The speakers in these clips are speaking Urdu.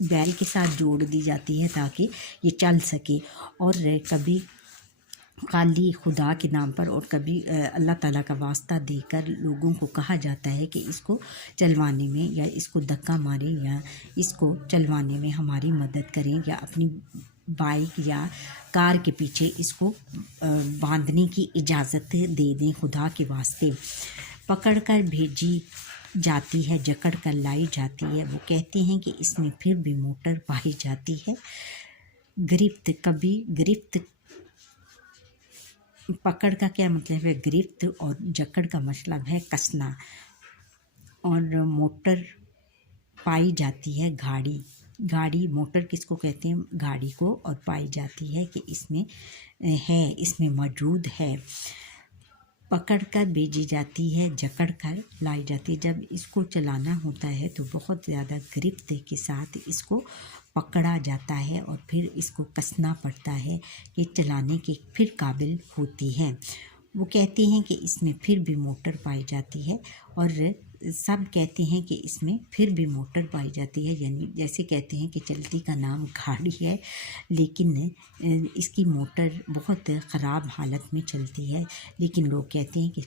بیل کے ساتھ جوڑ دی جاتی ہے تاکہ یہ چل سکے، اور کبھی خالی خدا کے نام پر اور کبھی اللہ تعالیٰ کا واسطہ دے کر لوگوں کو کہا جاتا ہے کہ اس کو چلوانے میں یا اس کو دھکا ماریں یا اس کو چلوانے میں ہماری مدد کریں، یا اپنی بائک یا کار کے پیچھے اس کو باندھنے کی اجازت دے دیں خدا کے واسطے۔ پکڑ کر بھیجی جاتی ہے، جکڑ کر لائی جاتی ہے۔ وہ کہتے ہیں کہ اس میں پھر بھی موٹر پائی جاتی ہے۔ گرفت، کبھی گرفت، پکڑ کا کیا مطلب ہے؟ گرفت، اور جکڑ کا مطلب ہے کسنا، اور موٹر پائی جاتی ہے گاڑی۔ گاڑی، موٹر کس کو کہتے ہیں؟ گاڑی کو، اور پائی جاتی ہے کہ اس میں ہے، اس میں موجود ہے۔ پکڑ کر بھیجی جاتی ہے، جکڑ کر لائی جاتی ہے۔ جب اس کو چلانا ہوتا ہے تو بہت زیادہ گرفت کے ساتھ اس کو پکڑا جاتا ہے اور پھر اس کو کسنا پڑتا ہے کہ چلانے کے پھر قابل ہوتی ہے۔ وہ کہتے ہیں کہ اس میں پھر بھی موٹر پائی جاتی ہے، اور سب کہتے ہیں کہ اس میں پھر بھی موٹر پائی جاتی ہے، یعنی جیسے کہتے ہیں کہ چلتی کا نام گاڑی ہے لیکن اس کی موٹر بہت خراب حالت میں چلتی ہے، لیکن لوگ کہتے ہیں کہ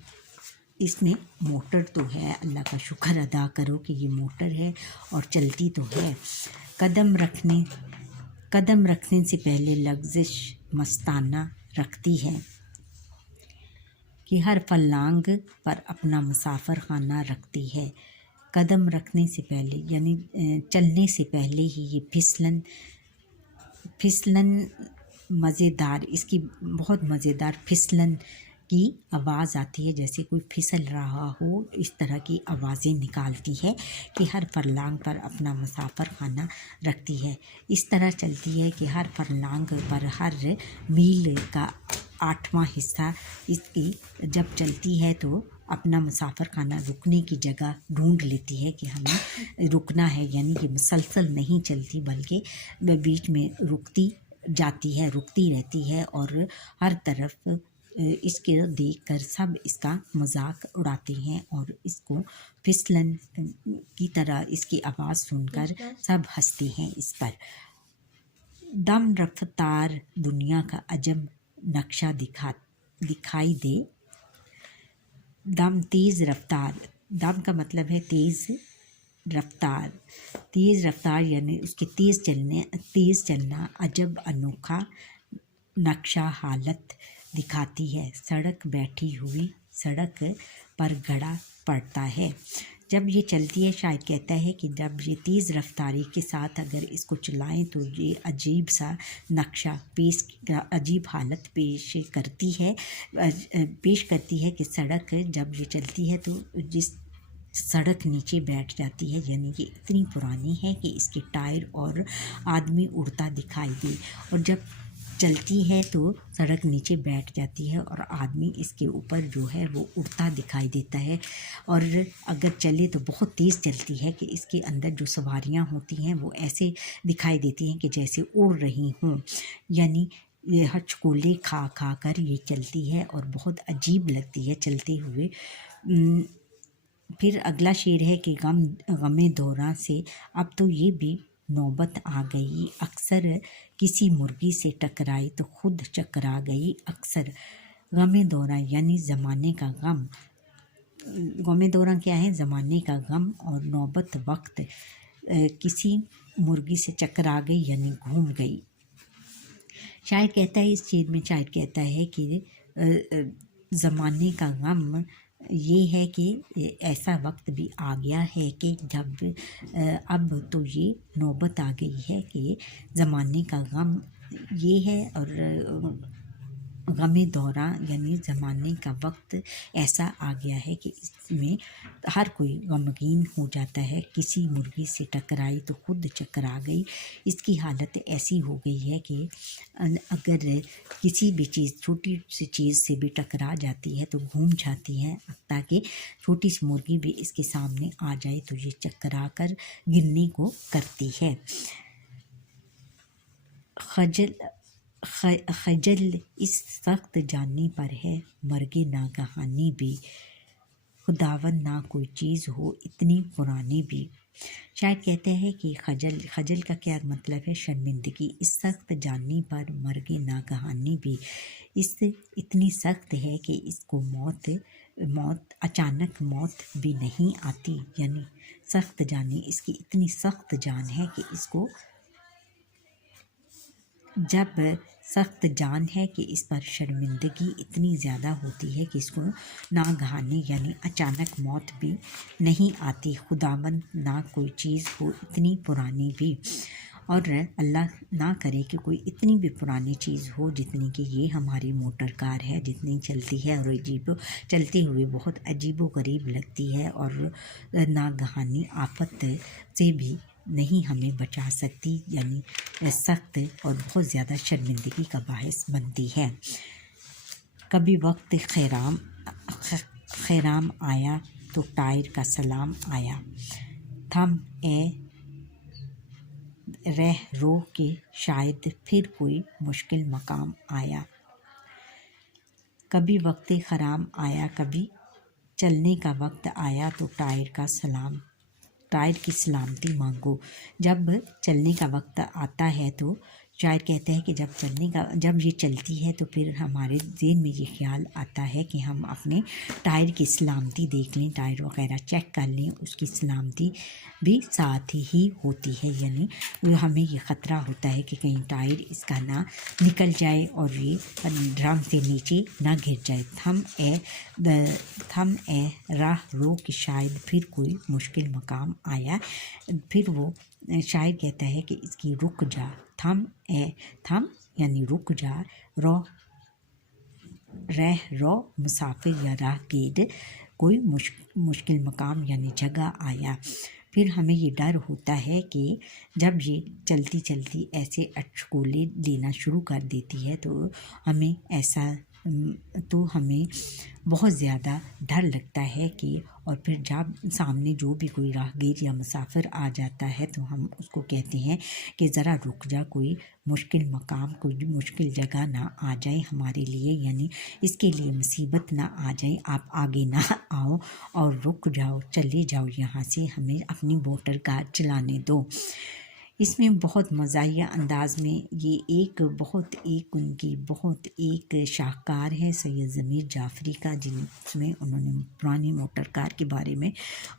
اس میں موٹر تو ہے، اللہ کا شکر ادا کرو کہ یہ موٹر ہے اور چلتی تو ہے۔ قدم رکھنے سے پہلے لغزش مستانہ رکھتی ہے کہ ہر فلانگ پر اپنا مسافر خانہ رکھتی ہے۔ قدم رکھنے سے پہلے یعنی چلنے سے پہلے ہی یہ پھسلن مزیدار، اس کی بہت مزیدار پھسلن کی آواز آتی ہے، جیسے کوئی پھسل رہا ہو، اس طرح کی آوازیں نکالتی ہے کہ ہر فرلانگ پر اپنا مسافر خانہ رکھتی ہے۔ اس طرح چلتی ہے کہ ہر فرلانگ پر، ہر میل کا 8واں حصہ اس کی جب چلتی ہے تو اپنا مسافر خانہ، رکنے کی جگہ ڈھونڈ لیتی ہے کہ ہمیں رکنا ہے، یعنی کہ مسلسل نہیں چلتی بلکہ بیچ میں رکتی جاتی ہے، رکتی رہتی ہے، اور ہر طرف اس کے دیکھ کر سب اس کا مذاق اڑاتے ہیں اور اس کو پھسلن کی طرح اس کی آواز سن کر سب ہنستے ہیں اس پر۔ دم رفتار دنیا کا عجب نقشہ دکھائی دے۔ دم، تیز رفتار، دم کا مطلب ہے تیز رفتار، تیز رفتار یعنی اس کے تیز چلنا عجب انوکھا نقشہ حالت دکھاتی ہے۔ سڑک بیٹھی ہوئی سڑک پر گڑا پڑتا ہے۔ جب یہ چلتی ہے، شاعر کہتا ہے کہ جب یہ تیز رفتاری کے ساتھ اگر اس کو چلائیں تو یہ عجیب سا نقشہ عجیب حالت پیش کرتی ہے کہ سڑک جب یہ چلتی ہے تو جس سڑک نیچے بیٹھ جاتی ہے، یعنی کہ اتنی پرانی ہے کہ اس کے ٹائر اور آدمی اڑتا دکھائی دے، اور جب چلتی ہے تو سڑک نیچے بیٹھ جاتی ہے اور آدمی اس کے اوپر جو ہے وہ اڑتا دکھائی دیتا ہے، اور اگر چلے تو بہت تیز چلتی ہے کہ اس کے اندر جو سواریاں ہوتی ہیں وہ ایسے دکھائی دیتی ہیں کہ جیسے اڑ رہی ہوں، یعنی یہ ہچکولے کھا کھا کر یہ چلتی ہے اور بہت عجیب لگتی ہے چلتے ہوئے۔ پھر اگلا شعر ہے کہ غم دوراں سے اب تو یہ بھی نوبت آ گئی، اکثر کسی مرغی سے ٹکرائی تو خود چکرا گئی اکثر۔ غم دوراں یعنی زمانے کا غم، غم دوراں کیا ہے؟ زمانے کا غم، اور نوبت وقت کسی مرغی سے چکرا گئی یعنی گھوم گئی۔ شاعر کہتا ہے، اس شعر میں شاعر کہتا ہے کہ زمانے کا غم یہ ہے کہ ایسا وقت بھی آ گیا ہے کہ جب اب تو یہ نوبت آ گئی ہے کہ زمانے کا غم یہ ہے، اور غم دوراں یعنی زمانے کا وقت ایسا آ گیا ہے کہ اس میں ہر کوئی غمگین ہو جاتا ہے۔ کسی مرغی سے ٹکرائی تو خود چکرا گئی، اس کی حالت ایسی ہو گئی ہے کہ اگر کسی بھی چیز، چھوٹی سی چیز سے بھی ٹکرا جاتی ہے تو گھوم جاتی ہے، تاکہ چھوٹی سی مرغی بھی اس کے سامنے آ جائے تو یہ چکرا کر گرنے کو کرتی ہے۔ خجل اس سخت جانی پر ہے مرگ ناگہانی بھی، خداوند نہ کوئی چیز ہو اتنی پرانی بھی۔ شاعر کہتے ہیں کہ خجل کا کیا مطلب ہے؟ شرمندگی۔ اس سخت جانی پر مرگ ناگہانی بھی اتنی سخت ہے کہ اس کو موت اچانک موت بھی نہیں آتی، یعنی سخت جانی، اس کی اتنی سخت جان ہے کہ اس کو جب سخت جان ہے کہ اس پر شرمندگی اتنی زیادہ ہوتی ہے کہ اس کو ناگہانی یعنی اچانک موت بھی نہیں آتی۔ خداوند نہ کوئی چیز ہو اتنی پرانی بھی، اور اللہ نہ کرے کہ کوئی اتنی بھی پرانی چیز ہو جتنی کہ یہ ہماری موٹر کار ہے، جتنی چلتی ہے اور چلتے ہوئے بہت عجیب و غریب لگتی ہے، اور ناگہانی آفت سے بھی نہیں ہمیں بچا سکتی، یعنی سخت اور بہت زیادہ شرمندگی کا باعث بنتی ہے۔ کبھی وقت خیرام آیا تو ٹائر کا سلام آیا، تھم اے رہ رو کہ شاید پھر کوئی مشکل مقام آیا۔ کبھی وقت خرام آیا، کبھی چلنے کا وقت آیا تو ٹائر کی سلامتی مانگو۔ جب چلنے کا وقت آتا ہے تو شاعر کہتے ہیں کہ جب یہ چلتی ہے تو پھر ہمارے ذہن میں یہ خیال آتا ہے کہ ہم اپنے ٹائر کی سلامتی دیکھ لیں، ٹائر وغیرہ چیک کر لیں، اس کی سلامتی بھی ساتھ ہی ہوتی ہے، یعنی ہمیں یہ خطرہ ہوتا ہے کہ کہیں ٹائر اس کا نہ نکل جائے اور یہ ڈرم سے نیچے نہ گر جائے۔ تھم اے راہ رو کہ شاید پھر کوئی مشکل مقام آیا۔ پھر وہ شاعر کہتا ہے کہ اس کی رک جا، تھم یعنی رک جا، رو مسافر یا راہ گیر، کوئی مشکل مقام یعنی جگہ آیا۔ پھر ہمیں یہ ڈر ہوتا ہے کہ جب یہ چلتی چلتی ایسے اٹکولے دینا شروع کر دیتی ہے تو ہمیں بہت زیادہ ڈر لگتا ہے کہ، اور پھر جب سامنے جو بھی کوئی راہگیر یا مسافر آ جاتا ہے تو ہم اس کو کہتے ہیں کہ ذرا رک جا، کوئی مشکل مقام، کوئی مشکل جگہ نہ آ جائے ہمارے لیے، یعنی اس کے لیے مصیبت نہ آ جائے، آپ آگے نہ آؤ اور رک جاؤ، چلے جاؤ یہاں سے، ہمیں اپنی موٹر کار چلانے دو۔ اس میں بہت مزاحیہ انداز میں یہ ان کی بہت ایک شاہکار ہے سید ضمیر جعفری کا، جس میں انہوں نے پرانی موٹر کار کے بارے میں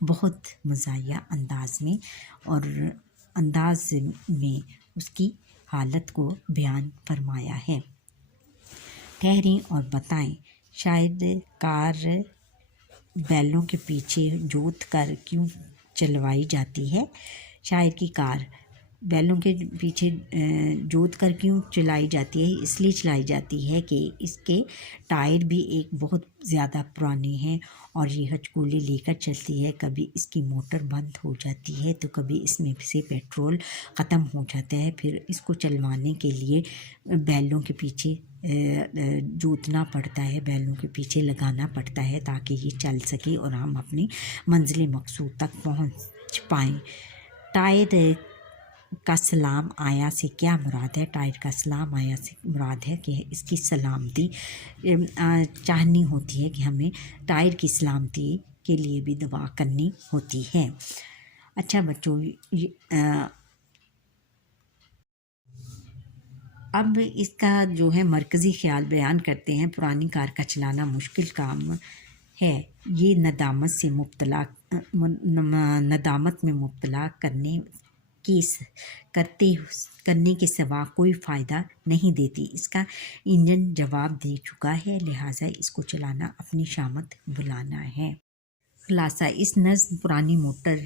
بہت مزاحیہ انداز میں اس کی حالت کو بیان فرمایا ہے۔ ٹھہریں اور بتائیں، شاید کار بیلوں کے پیچھے جوت کر کیوں چلوائی جاتی ہے؟ شاعر کی کار بیلوں کے پیچھے جوت کر کیوں چلائی جاتی ہے؟ اس لیے چلائی جاتی ہے کہ اس کے ٹائر بھی ایک بہت زیادہ پرانے ہیں اور یہ ہچکولے لے کر چلتی ہے۔ کبھی اس کی موٹر بند ہو جاتی ہے تو کبھی اس میں سے پیٹرول ختم ہو جاتا ہے، پھر اس کو چلوانے کے لیے بیلوں کے پیچھے جوتنا پڑتا ہے، بیلوں کے پیچھے لگانا پڑتا ہے تاکہ یہ چل سکے اور ہم اپنی منزل مقصود تک پہنچ پائیں۔ ٹائر کا سلام آیا سے کیا مراد ہے؟ ٹائر کا سلام آیا سے مراد ہے کہ اس کی سلامتی چاہنی ہوتی ہے، کہ ہمیں ٹائر کی سلامتی کے لیے بھی دعا کرنی ہوتی ہے۔ اچھا بچوں، اب اس کا جو ہے مرکزی خیال بیان کرتے ہیں۔ پرانی کار کا چلانا مشکل کام ہے، یہ ندامت میں مبتلا کرنے کے سوا کوئی فائدہ نہیں دیتی۔ اس کا انجن جواب دے چکا ہے، لہٰذا اس کو چلانا اپنی شامت بلانا ہے۔ خلاصہ، اس نظم پرانی موٹر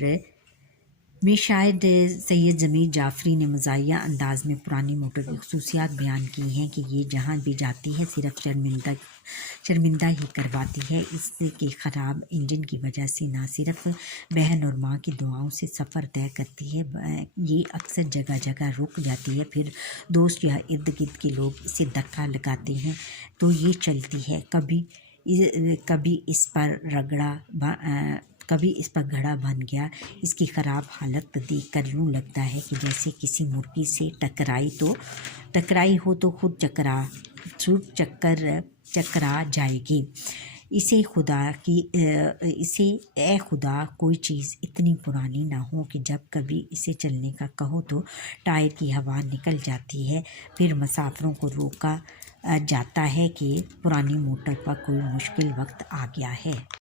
میں شاعر سید ضمیر جعفری نے مزاحیہ انداز میں پرانی موٹر کی خصوصیات بیان کی ہیں کہ یہ جہاں بھی جاتی ہے صرف شرمندہ ہی کرواتی ہے۔ اس کے خراب انجن کی وجہ سے نہ صرف بہن اور ماں کی دعاؤں سے سفر طے کرتی ہے، یہ اکثر جگہ جگہ رک جاتی ہے، پھر دوست یا ارد گرد کے لوگ اسے دھکا لگاتے ہیں تو یہ چلتی ہے۔ کبھی اس پر گھڑا بن گیا۔ اس کی خراب حالت دیکھ کر یوں لگتا ہے کہ جیسے کسی مرغی سے ٹکرائی ہو تو خود چکرا جائے گی۔ اسے اے خدا کوئی چیز اتنی پرانی نہ ہو کہ جب کبھی اسے چلنے کا کہو تو ٹائر کی ہوا نکل جاتی ہے۔ پھر مسافروں کو روکا جاتا ہے کہ پرانی موٹر پر کوئی مشکل وقت آ گیا ہے۔